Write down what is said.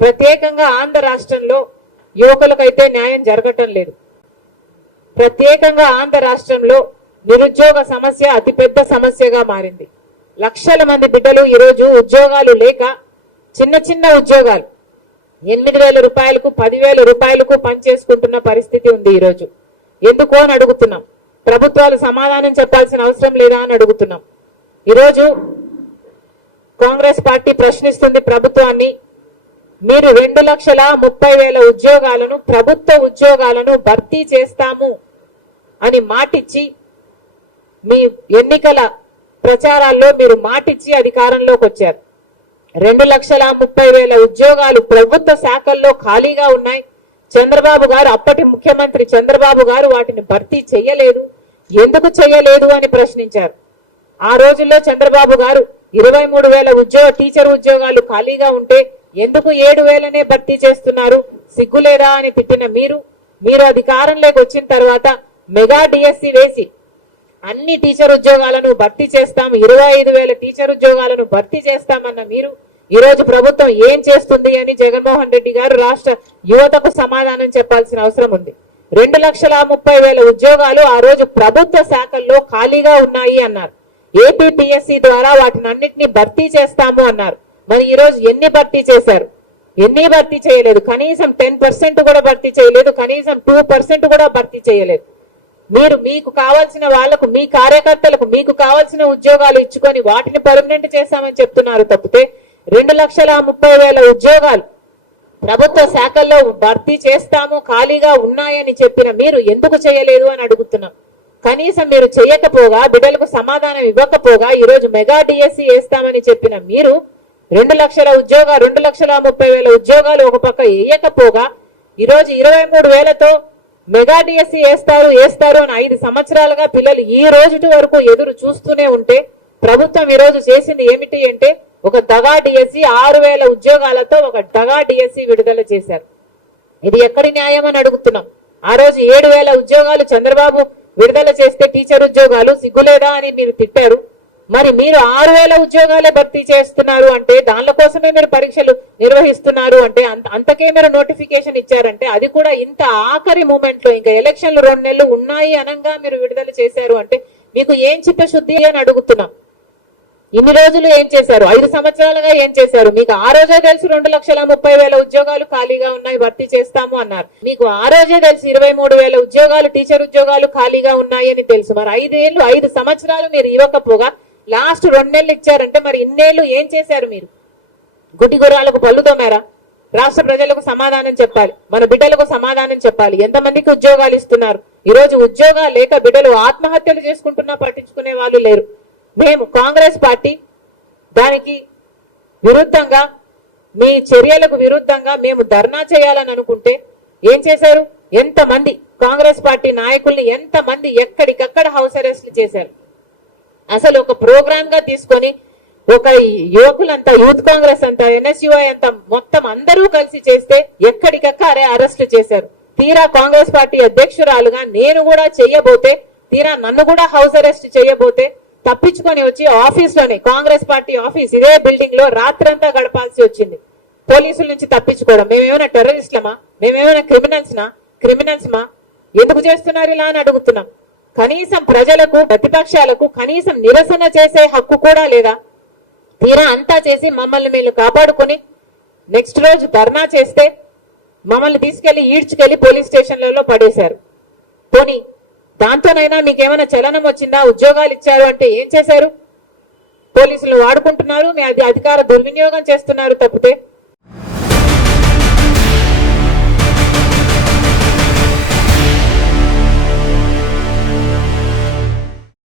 ప్రత్యేకంగా ఆంధ్ర రాష్ట్రంలో యువకులకైతే న్యాయం జరగటం లేదు. ప్రత్యేకంగా ఆంధ్ర రాష్ట్రంలో నిరుద్యోగ సమస్య అతిపెద్ద సమస్యగా మారింది. లక్షల మంది బిడ్డలు ఈరోజు ఉద్యోగాలు లేక చిన్న చిన్న ఉద్యోగాలు 8,000 రూపాయలకు 10,000 రూపాయలకు పనిచేసుకుంటున్న పరిస్థితి ఉంది. ఈరోజు ఎందుకు అని అడుగుతున్నాం. ప్రభుత్వాలు సమాధానం చెప్పాల్సిన అవసరం లేదా అని అడుగుతున్నాం. ఈరోజు కాంగ్రెస్ పార్టీ ప్రశ్నిస్తుంది ప్రభుత్వాన్ని, మీరు 2,30,000 ఉద్యోగాలను ప్రభుత్వ ఉద్యోగాలను భర్తీ చేస్తాము అని మాటిచ్చి మీ ఎన్నికల ప్రచారాల్లో మీరు మాటిచ్చి అధికారంలోకి వచ్చారు. 2,30,000 ఉద్యోగాలు ప్రభుత్వ శాఖల్లో ఖాళీగా ఉన్నాయి. చంద్రబాబు గారు, అప్పటి ముఖ్యమంత్రి చంద్రబాబు గారు వాటిని భర్తీ చేయలేదు. ఎందుకు చేయలేదు అని ప్రశ్నించారు. ఆ రోజుల్లో చంద్రబాబు గారు 23,000 టీచర్ ఉద్యోగాలు ఖాళీగా ఉంటే ఎందుకు 7,000నే భర్తీ చేస్తున్నారు, సిగ్గులేదా అని తిట్టిన మీరు అధికారంలోకి వచ్చిన తర్వాత మెగా డిఎస్సి వేసి అన్ని టీచర్ ఉద్యోగాలను భర్తీ చేస్తాం, 25,000 టీచర్ ఉద్యోగాలను భర్తీ చేస్తామన్న మీరు ఈరోజు ప్రభుత్వం ఏం చేస్తుంది అని జగన్మోహన్ రెడ్డి గారు రాష్ట్ర యువతకు సమాధానం చెప్పాల్సిన అవసరం ఉంది. 2,30,000 ఉద్యోగాలు ఆ రోజు ప్రభుత్వ శాఖల్లో ఖాళీగా ఉన్నాయి అన్నారు. ఏపీపీఎస్సీ ద్వారా వాటిని అన్నింటినీ భర్తీ చేస్తాము అన్నారు. మరి ఈ రోజు ఎన్ని భర్తీ చేశారు? ఎన్ని భర్తీ చేయలేదు. కనీసం 10% కూడా భర్తీ చేయలేదు. కనీసం 2% కూడా భర్తీ చేయలేదు. మీకు కావాల్సిన వాళ్లకు, మీ కార్యకర్తలకు మీకు కావాల్సిన ఉద్యోగాలు ఇచ్చుకొని వాటిని పర్మనెంట్ చేస్తామని చెప్తున్నారు తప్పితే 2,30,000 ఉద్యోగాలు ప్రభుత్వ శాఖల్లో భర్తీ చేస్తాము, ఖాళీగా ఉన్నాయని చెప్పిన మీరు ఎందుకు చేయలేదు అని అడుగుతున్నాం. కనీసం మీరు చేయకపోగా, బిడ్డలకు సమాధానం ఇవ్వకపోగా ఈరోజు మెగా డిఎస్సి వేస్తామని చెప్పిన మీరు 2,30,000 ఉద్యోగాలు ఒక పక్క వేయకపోగా ఈరోజు 23,000తో మెగా డిఎస్సి వేస్తారు అని 5 సంవత్సరాలుగా పిల్లలు ఈ రోజు వరకు ఎదురు చూస్తూనే ఉంటే ప్రభుత్వం ఈరోజు చేసింది ఏమిటి అంటే ఒక దగా డిఎస్సి 6,000 ఉద్యోగాలతో ఒక దగా డిఎస్సి విడుదల చేశారు. ఇది ఎక్కడి న్యాయం అని అడుగుతున్నాం. ఆ రోజు 7,000 ఉద్యోగాలు చంద్రబాబు విడుదల చేస్తే టీచర్ ఉద్యోగాలు సిగ్గులేదా అని మీరు తిట్టారు. మరి మీరు 6,000 ఉద్యోగాలే భర్తీ చేస్తున్నారు అంటే, దానిల కోసమే మీరు పరీక్షలు నిర్వహిస్తున్నారు అంటే, అంతకే మీరు నోటిఫికేషన్ ఇచ్చారంటే, అది కూడా ఇంత ఆఖరి మూమెంట్ లో ఇంకా ఎలక్షన్లు 2 నెలలు ఉన్నాయి అనంగా మీరు విడుదల చేశారు అంటే మీకు ఏం చిత్తశుద్ధి అని అడుగుతున్నాం. ఇన్ని రోజులు ఏం చేశారు? 5 సంవత్సరాలుగా ఏం చేశారు? మీకు ఆ రోజే తెలుసు 2,30,000 ఉద్యోగాలు ఖాళీగా ఉన్నాయి, భర్తీ చేస్తాము అన్నారు. మీకు ఆ రోజే తెలుసు 23,000 ఉద్యోగాలు టీచర్ ఉద్యోగాలు ఖాళీగా ఉన్నాయి అని తెలుసు. మరి 5 సంవత్సరాలు మీరు ఇవ్వకపోగా లాస్ట్ 2 నెలలు ఇచ్చారంటే మరి ఇన్నేళ్లు ఏం చేశారు? మీరు గుడ్డి గుర్రాలకు పళ్ళు తోమారా? రాష్ట్ర ప్రజలకు సమాధానం చెప్పాలి, మన బిడ్డలకు సమాధానం చెప్పాలి. ఎంతమందికి ఉద్యోగాలు ఇస్తున్నారు? ఈరోజు ఉద్యోగాలు లేక బిడ్డలు ఆత్మహత్యలు చేసుకుంటున్నా పట్టించుకునే వాళ్ళు లేరు. మేము కాంగ్రెస్ పార్టీ దానికి విరుద్ధంగా, మీ చర్యలకు విరుద్ధంగా మేము ధర్నా చేయాలని అనుకుంటే ఏం చేశారు? ఎంతమంది కాంగ్రెస్ పార్టీ నాయకుల్ని ఎంతమంది ఎక్కడికక్కడ హౌస్ అరెస్ట్లు చేశారు. అసలు ఒక ప్రోగ్రామ్ గా తీసుకొని ఒక యువకులంతా, యూత్ కాంగ్రెస్ అంతా, ఎన్ఎస్యుఐ అంతా మొత్తం అందరూ కలిసి చేస్తే ఎక్కడికక్కడే అరెస్టు చేశారు. తీరా కాంగ్రెస్ పార్టీ అధ్యక్షురాలుగా నేను కూడా చెయ్యబోతే, తీరా నన్ను కూడా హౌస్ అరెస్ట్ చేయబోతే తప్పించుకొని వచ్చి ఆఫీస్ లోనే, కాంగ్రెస్ పార్టీ ఆఫీస్ ఇదే బిల్డింగ్ లో రాత్రంతా గడపాల్సి వచ్చింది పోలీసుల నుంచి తప్పించుకోవడం. మేమేమైనా టెర్రరిస్ట్లమా? మేమేమైనా క్రిమినల్స్మా? ఎందుకు చేస్తున్నారు ఇలా అని అడుగుతున్నాం. కనీసం ప్రజలకు, ప్రతిపక్షాలకు కనీసం నిరసన చేసే హక్కు కూడా లేదా? తీరా అంతా చేసి మమ్మల్ని మీరు కాపాడుకొని నెక్స్ట్ రోజు ధర్నా చేస్తే మమ్మల్ని తీసుకెళ్లి ఈడ్చుకెళ్లి పోలీస్ స్టేషన్లలో పడేశారు. పోనీ దాంతోనైనా మీకేమైనా చలనం వచ్చిందా? ఉద్యోగాలు ఇచ్చారు అంటే ఏం చేశారు? పోలీసులు వాడుకుంటున్నారు, మీ అధికార దుర్వినియోగం చేస్తున్నారు తప్పితే